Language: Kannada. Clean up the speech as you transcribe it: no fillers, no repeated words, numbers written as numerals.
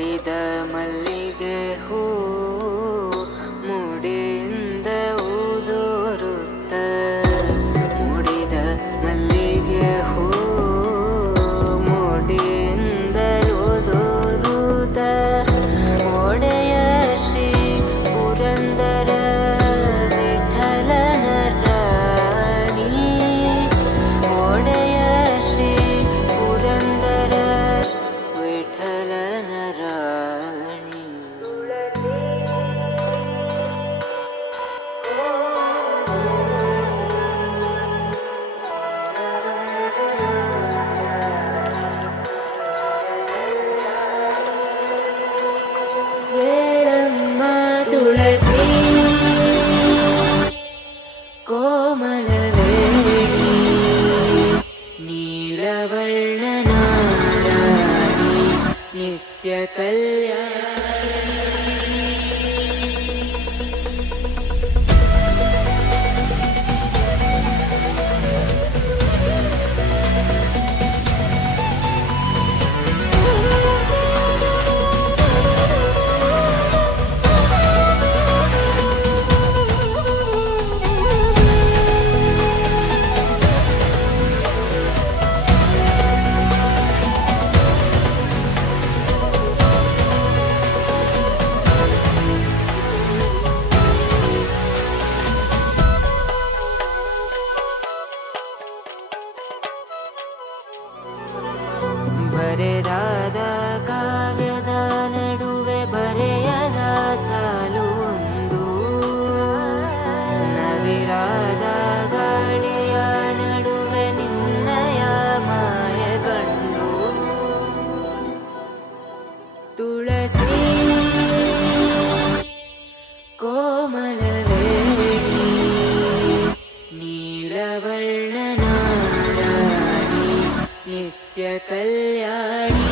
ಮುಡಿದ ಮಲ್ಲಿಗೆ ಹೂ ಮುಡಿಯಿಂದ ಉದುರುತ್ತ ಮುಡಿದ ಮಲ್ಲಿಗೆ ಹೂ ಮುಡಿಯಿಂದ ಉದುರುತ್ತ ಒಡೆಯ ಶ್ರೀ ಪುರಂದರ ವಿಠಲನ ರಾಣಿ ಒಡೆಯ ಶ್ರೀ ಪುರಂದರ ವಿಠಲನ ರಾಣಿ ಹೇಳಮ್ಮ ತುಳಸಿ ಕೋಮಲವೇಣಿ ನೀಲವರ್ಣನಾರಾಣಿ ನಿತ್ಯ ಕಲ್ಯಾಣಿ ಬರೆದಾದ ಕಾವ್ಯದ ನಡುವೆ ಬರೆಯದ ಸಾಲು ಒಂದು ನವಿರಾದ ಗಾಳಿಯ ನಡುವೆ ನಿನ್ನಯ ಮಾಯ ಕಂಡು ತುಳಸಿ ಕೋಮಲವೇಣಿ ನೀಲವರ್ಣನಾರಾಣಿ ನಿತ್ಯ ಕಲ್ಯಾಣಿ